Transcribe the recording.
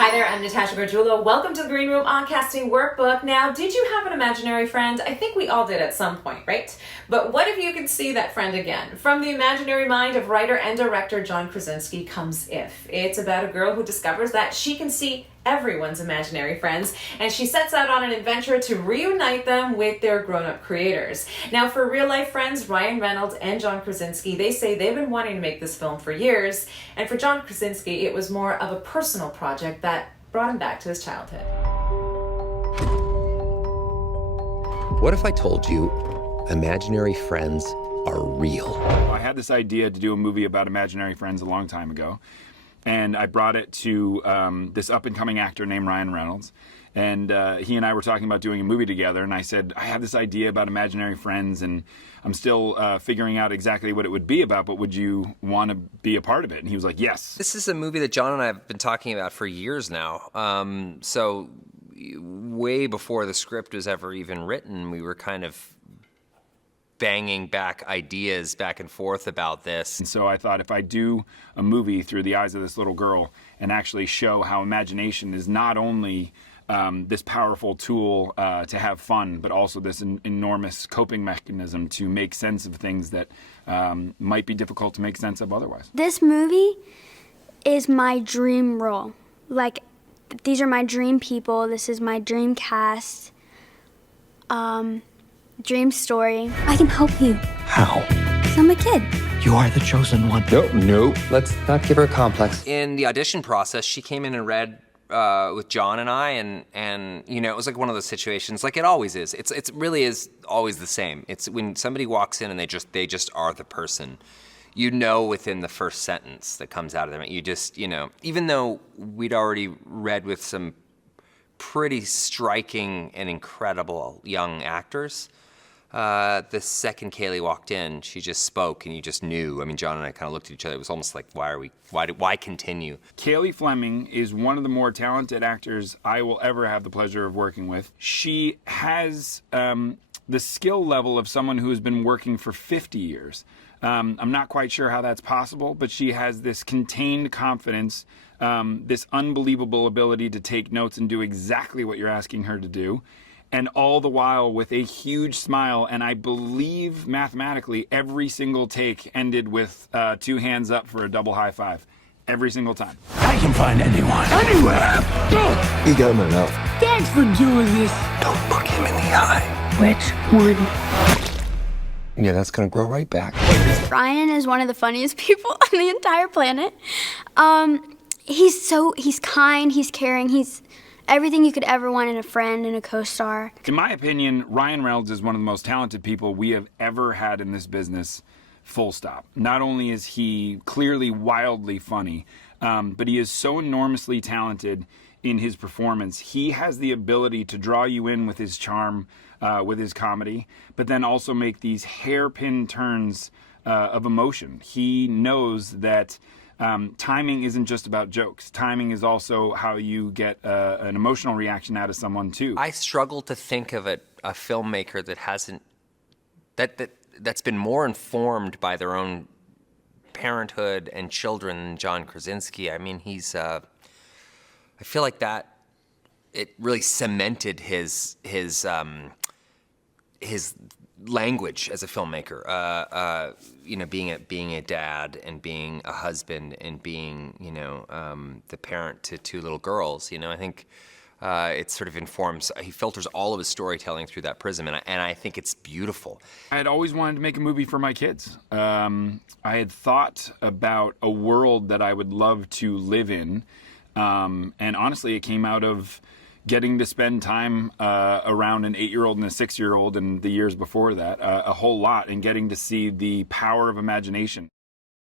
Hi there, I'm Natasha Gargiulo. Welcome to the Green Room on Casting Workbook. Now, did you have an imaginary friend? I think we all did at some point, right? But what if you could see that friend again? From the imaginary mind of writer and director John Krasinski comes If. It's about a girl who discovers that she can see everyone's imaginary friends, and she sets out on an adventure to reunite them with their grown-up creators. Now, for real-life friends Ryan Reynolds and John Krasinski, they say they've been wanting to make this film for years, and for John Krasinski, it was more of a personal project that brought him back to his childhood. What if I told you imaginary friends are real? I had this idea to do a movie about imaginary friends a long time ago. And I brought it to this up-and-coming actor named Ryan Reynolds. And he and I were talking about doing a movie together. And I said, I have this idea about imaginary friends, and I'm still figuring out exactly what it would be about, but would you want to be a part of it? And he was like, yes. This is a movie that John and I have been talking about for years now. So way before the script was ever even written, we were kind of banging back ideas back and forth about this. And so I thought, if I do a movie through the eyes of this little girl and actually show how imagination is not only this powerful tool to have fun, but also this enormous coping mechanism to make sense of things that might be difficult to make sense of otherwise. This movie is my dream role. Like, these are my dream people. This is my dream cast. Dream story. I can help you. How? 'Cause I'm a kid. You are the chosen one. No. Let's not give her a complex. In the audition process, she came in and read with John and I, and you know, it was like one of those situations, like it always is. It really is always the same. It's when somebody walks in and they just are the person. You know within the first sentence that comes out of them. You just, you know, even though we'd already read with some pretty striking and incredible young actors, the second Cailey walked in, she just spoke, and you just knew. I mean, John and I kind of looked at each other. It was almost like, why continue? Cailey Fleming is one of the more talented actors I will ever have the pleasure of working with. She has the skill level of someone who has been working for 50 years. I'm not quite sure how that's possible, but she has this contained confidence, this unbelievable ability to take notes and do exactly what you're asking her to do. And all the while with a huge smile, and I believe mathematically every single take ended with 2 hands up for a double high five. Every single time. I can find anyone. Anywhere. You got him enough. Thanks for doing this. Don't look him in the eye. Which one? Yeah, that's gonna grow right back. Ryan is one of the funniest people on the entire planet. He's kind, he's caring, he's everything you could ever want in a friend and a co-star. In my opinion, Ryan Reynolds is one of the most talented people we have ever had in this business, full stop. Not only is he clearly wildly funny, but he is so enormously talented in his performance. He has the ability to draw you in with his charm, with his comedy, but then also make these hairpin turns of emotion. He knows that timing isn't just about jokes. Timing is also how you get an emotional reaction out of someone too. I struggle to think of a filmmaker that hasn't that's been more informed by their own parenthood and children than John Krasinski. I mean, he's I feel like that it really cemented his language as a filmmaker, you know, being a dad and being a husband and being, you know, the parent to 2 little girls. You know, I think it sort of informs. He filters all of his storytelling through that prism, and I think it's beautiful. I had always wanted to make a movie for my kids. I had thought about a world that I would love to live in, and honestly, it came out of getting to spend time around an 8-year-old and a 6-year-old and the years before that, a whole lot, and getting to see the power of imagination.